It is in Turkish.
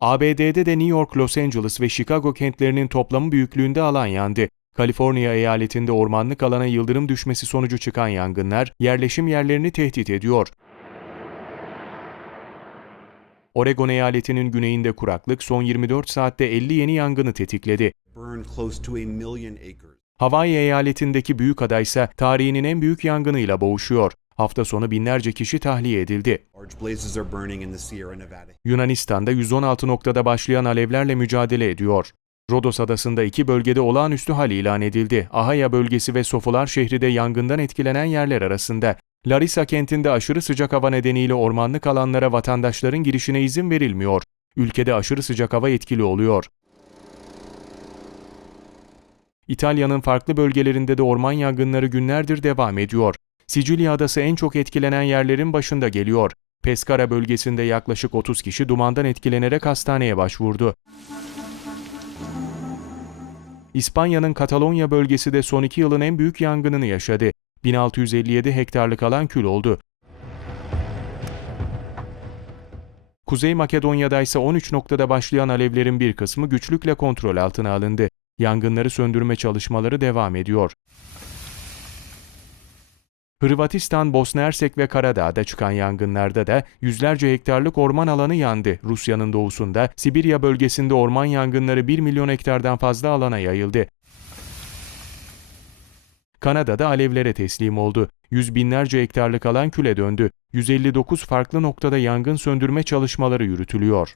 ABD'de de New York, Los Angeles ve Chicago kentlerinin toplamı büyüklüğünde alan yandı. Kaliforniya eyaletinde ormanlık alana yıldırım düşmesi sonucu çıkan yangınlar yerleşim yerlerini tehdit ediyor. Oregon eyaletinin güneyinde kuraklık son 24 saatte 50 yeni yangını tetikledi. Hawaii eyaletindeki büyük ada ise tarihinin en büyük yangınıyla boğuşuyor. Hafta sonu binlerce kişi tahliye edildi. Yunanistan'da 116 noktada başlayan alevlerle mücadele ediyor. Rodos adasında iki bölgede olağanüstü hal ilan edildi. Ahaya bölgesi ve Sofular şehri de yangından etkilenen yerler arasında. Larissa kentinde aşırı sıcak hava nedeniyle ormanlık alanlara vatandaşların girişine izin verilmiyor. Ülkede aşırı sıcak hava etkili oluyor. İtalya'nın farklı bölgelerinde de orman yangınları günlerdir devam ediyor. Sicilya adası en çok etkilenen yerlerin başında geliyor. Pescara bölgesinde yaklaşık 30 kişi dumandan etkilenerek hastaneye başvurdu. İspanya'nın Katalonya bölgesi de son iki yılın en büyük yangınını yaşadı. 1657 hektarlık alan kül oldu. Kuzey Makedonya'da ise 13 noktada başlayan alevlerin bir kısmı güçlükle kontrol altına alındı. Yangınları söndürme çalışmaları devam ediyor. Hırvatistan, Bosna Hersek ve Karadağ'da çıkan yangınlarda da yüzlerce hektarlık orman alanı yandı. Rusya'nın doğusunda, Sibirya bölgesinde orman yangınları 1 milyon hektardan fazla alana yayıldı. Kanada'da alevlere teslim oldu. Yüz binlerce hektarlık alan küle döndü. 159 farklı noktada yangın söndürme çalışmaları yürütülüyor.